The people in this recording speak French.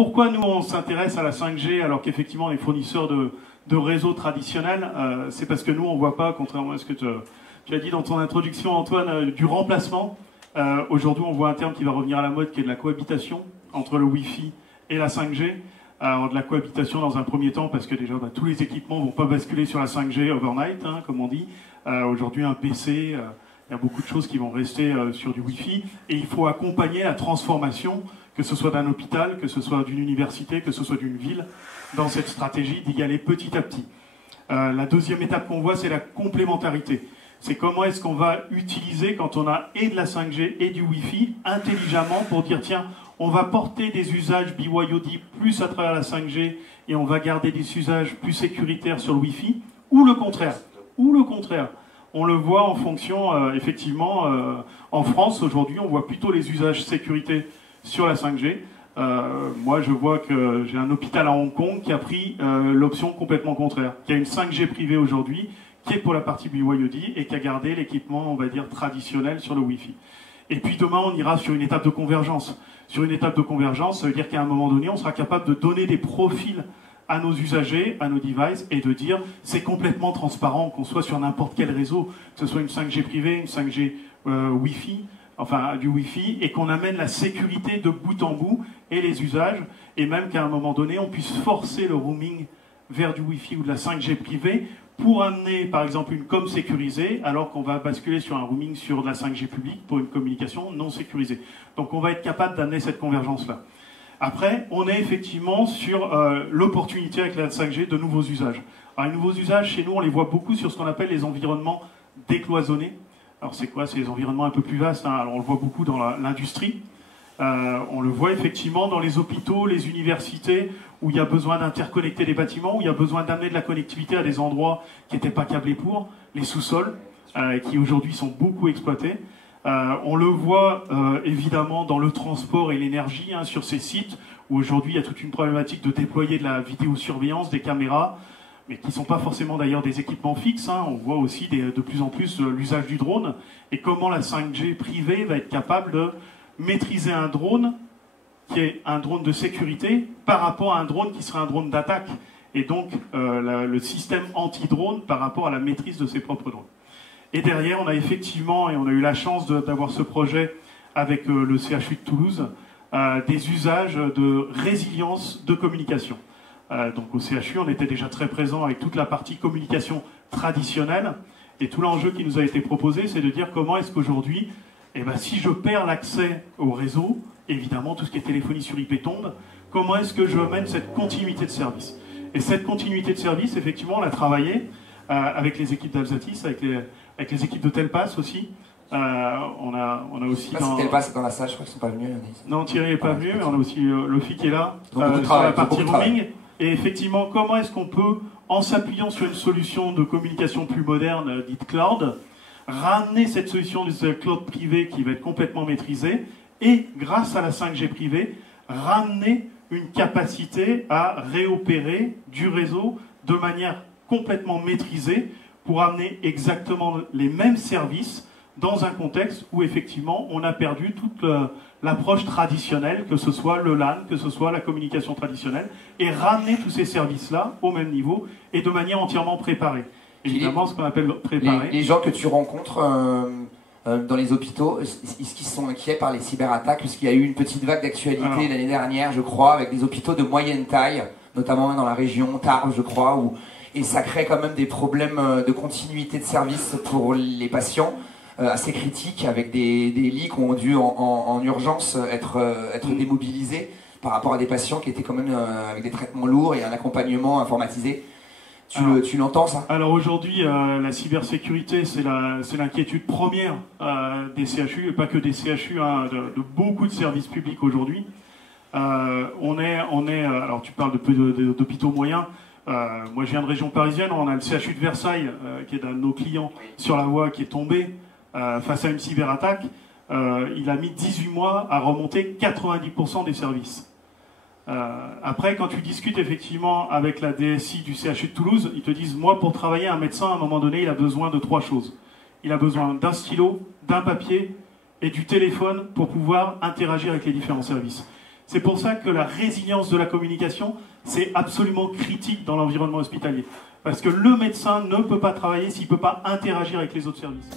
pourquoi nous on s'intéresse à la 5G alors qu'effectivement les fournisseurs de réseaux traditionnels, c'est parce que nous on ne voit pas, contrairement à ce que tu as dit dans ton introduction Antoine, du remplacement. Aujourd'hui on voit un terme qui va revenir à la mode qui est de la cohabitation entre le Wi-Fi et la 5G. Alors de la cohabitation dans un premier temps parce que déjà tous les équipements ne vont pas basculer sur la 5G overnight, hein, comme on dit. Aujourd'hui un PC, il y a beaucoup de choses qui vont rester sur du Wi-Fi et il faut accompagner la transformation, que ce soit d'un hôpital, que ce soit d'une université, que ce soit d'une ville, dans cette stratégie d'y aller petit à petit. La deuxième étape qu'on voit, c'est la complémentarité. C'est comment est-ce qu'on va utiliser, quand on a et de la 5G et du Wi-Fi, intelligemment pour dire, tiens, on va porter des usages BYOD plus à travers la 5G et on va garder des usages plus sécuritaires sur le Wi-Fi, ou le contraire. Ou le contraire. On le voit en fonction, effectivement, en France, aujourd'hui, on voit plutôt les usages sécurité sur la 5G. Moi, je vois que j'ai un hôpital à Hong Kong qui a pris l'option complètement contraire, qui a une 5G privée aujourd'hui, qui est pour la partie BYOD et qui a gardé l'équipement, on va dire, traditionnel sur le Wi-Fi. Et puis demain, on ira sur une étape de convergence. Sur une étape de convergence, ça veut dire qu'à un moment donné, on sera capable de donner des profils à nos usagers, à nos devices, et de dire c'est complètement transparent, qu'on soit sur n'importe quel réseau, que ce soit une 5G privée, une 5G Wi-Fi, enfin du Wi-Fi, et qu'on amène la sécurité de bout en bout et les usages, et même qu'à un moment donné, on puisse forcer le roaming vers du Wi-Fi ou de la 5G privée pour amener, par exemple, une com sécurisée, alors qu'on va basculer sur un roaming sur de la 5G publique pour une communication non sécurisée. Donc on va être capable d'amener cette convergence-là. Après, on est effectivement sur l'opportunité avec la 5G de nouveaux usages. Alors les nouveaux usages, chez nous, on les voit beaucoup sur ce qu'on appelle les environnements décloisonnés. Alors c'est quoi? C'est les environnements un peu plus vastes, hein. Alors on le voit beaucoup dans l'industrie. On le voit effectivement dans les hôpitaux, les universités, où il y a besoin d'interconnecter les bâtiments, où il y a besoin d'amener de la connectivité à des endroits qui n'étaient pas câblés pour, les sous-sols, qui aujourd'hui sont beaucoup exploités. On le voit évidemment dans le transport et l'énergie, hein, sur ces sites, où aujourd'hui il y a toute une problématique de déployer de la vidéosurveillance, des caméras, mais qui ne sont pas forcément d'ailleurs des équipements fixes, hein. On voit aussi de plus en plus l'usage du drone, et comment la 5G privée va être capable de maîtriser un drone qui est un drone de sécurité par rapport à un drone qui serait un drone d'attaque, et donc le système anti-drone par rapport à la maîtrise de ses propres drones. Et derrière, on a effectivement, et on a eu la chance d'avoir ce projet avec le CHU de Toulouse, des usages de résilience de communication. Donc au CHU, on était déjà très présent avec toute la partie communication traditionnelle, et tout l'enjeu qui nous a été proposé, c'est de dire comment est-ce qu'aujourd'hui, eh ben, si je perds l'accès au réseau, évidemment tout ce qui est téléphonie sur IP tombe, comment est-ce que je mène cette continuité de service? Et cette continuité de service, effectivement, on l'a travaillé avec les équipes d'Alsatis, avec les équipes de Telpass aussi. On a aussi... Si Telpass est dans la salle, je crois qu'ils ne sont pas venus. Non, Thierry n'est pas venu, mais on a aussi Lofi qui est là, sur la partie roaming. Et effectivement, comment est-ce qu'on peut, en s'appuyant sur une solution de communication plus moderne, dite cloud, ramener cette solution de cloud privé qui va être complètement maîtrisée, et grâce à la 5G privée, ramener une capacité à réopérer du réseau de manière complètement maîtrisée pour amener exactement les mêmes services dans un contexte où effectivement on a perdu toute l'approche traditionnelle, que ce soit le LAN, que ce soit la communication traditionnelle, et ramener tous ces services-là au même niveau et de manière entièrement préparée. Évidemment, ce qu'on appelle préparer. Les gens que tu rencontres dans les hôpitaux, est-ce qu'ils sont inquiets par les cyberattaques? Parce qu'il y a eu une petite vague d'actualité l'année dernière, je crois, avec des hôpitaux de moyenne taille, notamment dans la région Tarbes, je crois, et ça crée quand même des problèmes de continuité de service pour les patients assez critiques, avec des lits qui ont dû en urgence être démobilisés par rapport à des patients qui étaient quand même avec des traitements lourds et un accompagnement informatisé. Tu l'entends, ça? Alors aujourd'hui, la cybersécurité, c'est l'inquiétude première des CHU, et pas que des CHU, hein, de beaucoup de services publics aujourd'hui. Alors tu parles d'hôpitaux moyens. Moi, je viens de région parisienne, on a le CHU de Versailles, qui est un de nos clients sur la voie, qui est tombé face à une cyberattaque. Il a mis 18 mois à remonter 90% des services. Après, quand tu discutes effectivement avec la DSI du CHU de Toulouse, ils te disent, moi, pour travailler, un médecin, à un moment donné, il a besoin de 3 choses. Il a besoin d'un stylo, d'un papier et du téléphone pour pouvoir interagir avec les différents services. C'est pour ça que la résilience de la communication, c'est absolument critique dans l'environnement hospitalier. Parce que le médecin ne peut pas travailler s'il ne peut pas interagir avec les autres services.